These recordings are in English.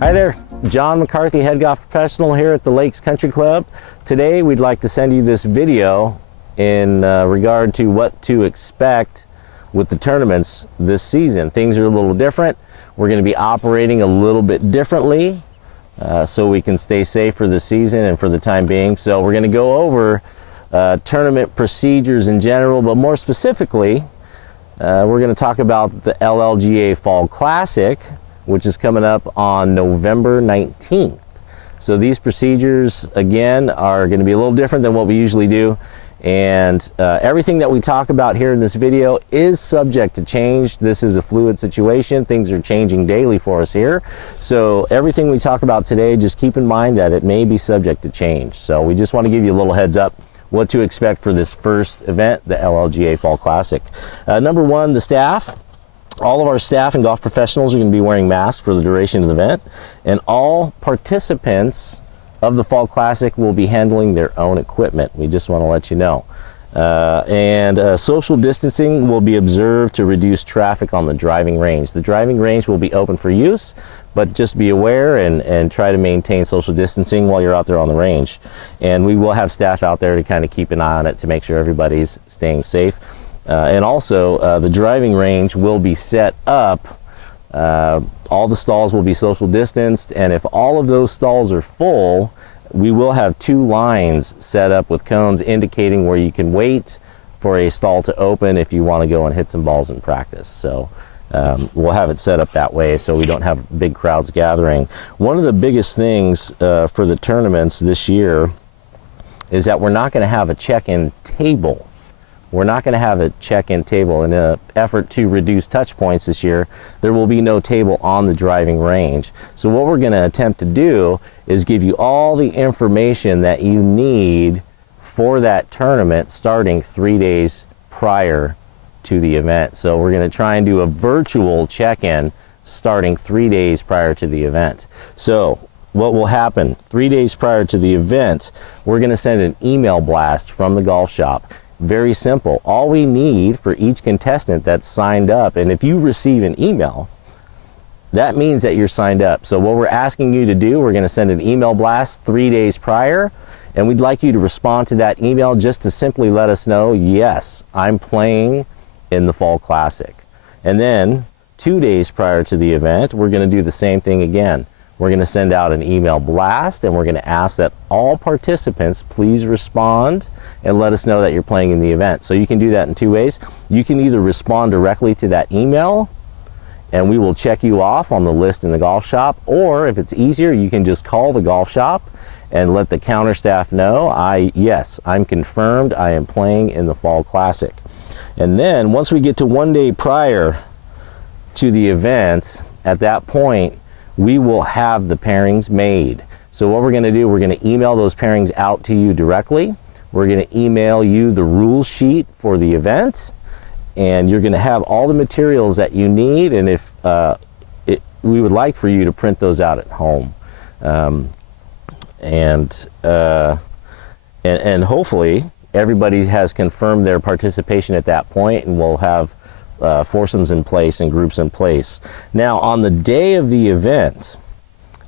Hi there, John McCarthy, head golf professional here at the Lakes Country Club. Today we'd like to send you this video in regard to what to expect with the tournaments this season. Things are a little different. We're going to be operating a little bit differently so we can stay safe for the season and for the time being. So we're going to go over tournament procedures in general, but more specifically, we're going to talk about the LLGA Fall Classic, which is coming up on November 19th. So these procedures, again, are going to be a little different than what we usually do. And everything that we talk about here in this video is subject to change. This is a fluid situation. Things are changing daily for us here. So everything we talk about today, just keep in mind that it may be subject to change. So we just want to give you a little heads up what to expect for this first event, the LLGA Fall Classic. Number one, the staff. All of our staff and golf professionals are going to be wearing masks for the duration of the event, and all participants of the Fall Classic will be handling their own equipment. We just want to let you know. Social distancing will be observed to reduce traffic on the driving range. The driving range will be open for use, but just be aware and try to maintain social distancing while you're out there on the range. And we will have staff out there to kind of keep an eye on it to make sure everybody's staying safe. And also, the driving range will be set up. All the stalls will be social distanced, and if all of those stalls are full, we will have two lines set up with cones indicating where you can wait for a stall to open if you want to go and hit some balls in practice. So we'll have it set up that way so we don't have big crowds gathering. One of the biggest things for the tournaments this year is that we're not going to have a check-in table. We're not going to have a check-in table. In an effort to reduce touch points this year, there will be no table on the driving range. So what we're going to attempt to do is give you all the information that you need for that tournament starting 3 days prior to the event. So we're going to try and do a virtual check-in starting 3 days prior to the event. So what will happen 3 days prior to the event, we're going to send an email blast from the golf shop. Very simple. All we need for each contestant that's signed up, and if you receive an email, that means that you're signed up. So what we're asking you to do, we're going to send an email blast 3 days prior, and we'd like you to respond to that email just to simply let us know, yes, I'm playing in the Fall Classic. And then 2 days prior to the event, we're going to do the same thing again. We're going to send out an email blast, and we're going to ask that all participants please respond and let us know that you're playing in the event. So you can do that in two ways. You can either respond directly to that email, and we will check you off on the list in the golf shop, or if it's easier, you can just call the golf shop and let the counter staff know, yes, I'm confirmed, I am playing in the Fall Classic. And then once we get to 1 day prior to the event, at that point, we will have the pairings made. So what we're going to do, we're going to email those pairings out to you directly. We're going to email you the rule sheet for the event, and you're going to have all the materials that you need, and if we would like for you to print those out at home. And hopefully everybody has confirmed their participation at that point, and we'll have foursomes in place and groups in place. Now on the day of the event,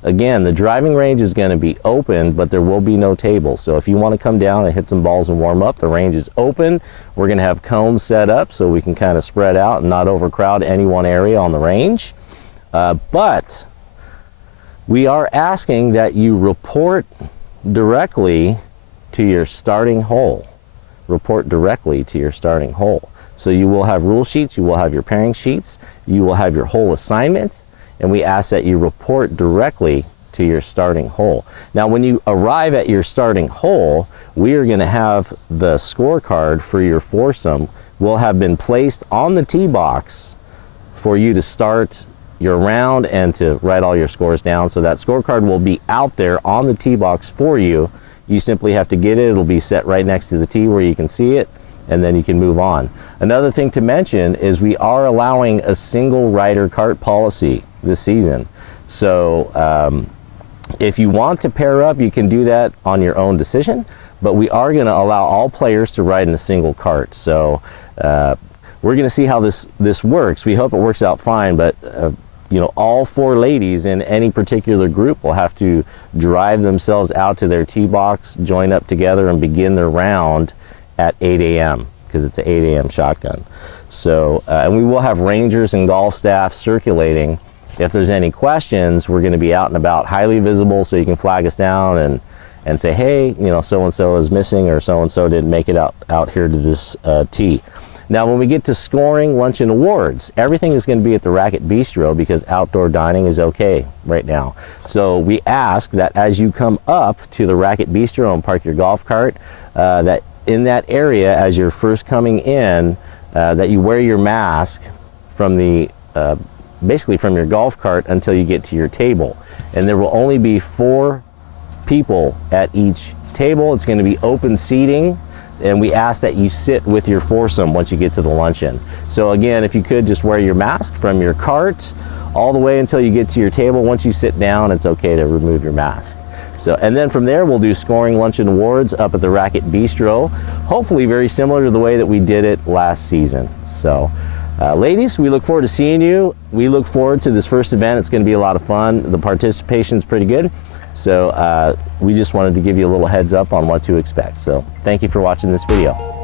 again, the driving range is going to be open, but there will be no table. So if you want to come down and hit some balls and warm up, the range is open. We're going to have cones set up so we can kind of spread out and not overcrowd any one area on the range. But we are asking that you report directly to your starting hole. Report directly to your starting hole. So you will have rule sheets, you will have your pairing sheets, you will have your hole assignment, and we ask that you report directly to your starting hole. Now when you arrive at your starting hole, we are going to have the scorecard for your foursome will have been placed on the tee box for you to start your round and to write all your scores down. So that scorecard will be out there on the tee box for you. You simply have to get it. It'll be set right next to the tee where you can see it, and then you can move on. Another thing to mention is we are allowing a single rider cart policy this season. So if you want to pair up, you can do that on your own decision, but we are going to allow all players to ride in a single cart. So we're going to see how this works. We hope it works out fine, but you know, all 4 ladies in any particular group will have to drive themselves out to their tee box, join up together, and begin their round at 8 a.m. because it's an 8 a.m. shotgun. So, and we will have rangers and golf staff circulating. If there's any questions, we're going to be out and about, highly visible, so you can flag us down and say, hey, you know, so-and-so is missing, or so-and-so didn't make it out here to this tee. Now, when we get to scoring, lunch, and awards, everything is going to be at the Racket Bistro because outdoor dining is okay right now. So we ask that as you come up to the Racket Bistro and park your golf cart, that in that area, as you're first coming in, that you wear your mask from the basically from your golf cart until you get to your table. And there will only be 4 people at each table. It's going to be open seating, and we ask that you sit with your foursome once you get to the luncheon. So again, if you could just wear your mask from your cart all the way until you get to your table. Once you sit down, it's okay to remove your mask. So, and then from there, we'll do scoring, lunch, and awards up at the Racket Bistro, hopefully very similar to the way that we did it last season. So ladies, we look forward to seeing you. We look forward to this first event. It's going to be a lot of fun. The participation's pretty good. So we just wanted to give you a little heads up on what to expect. So thank you for watching this video.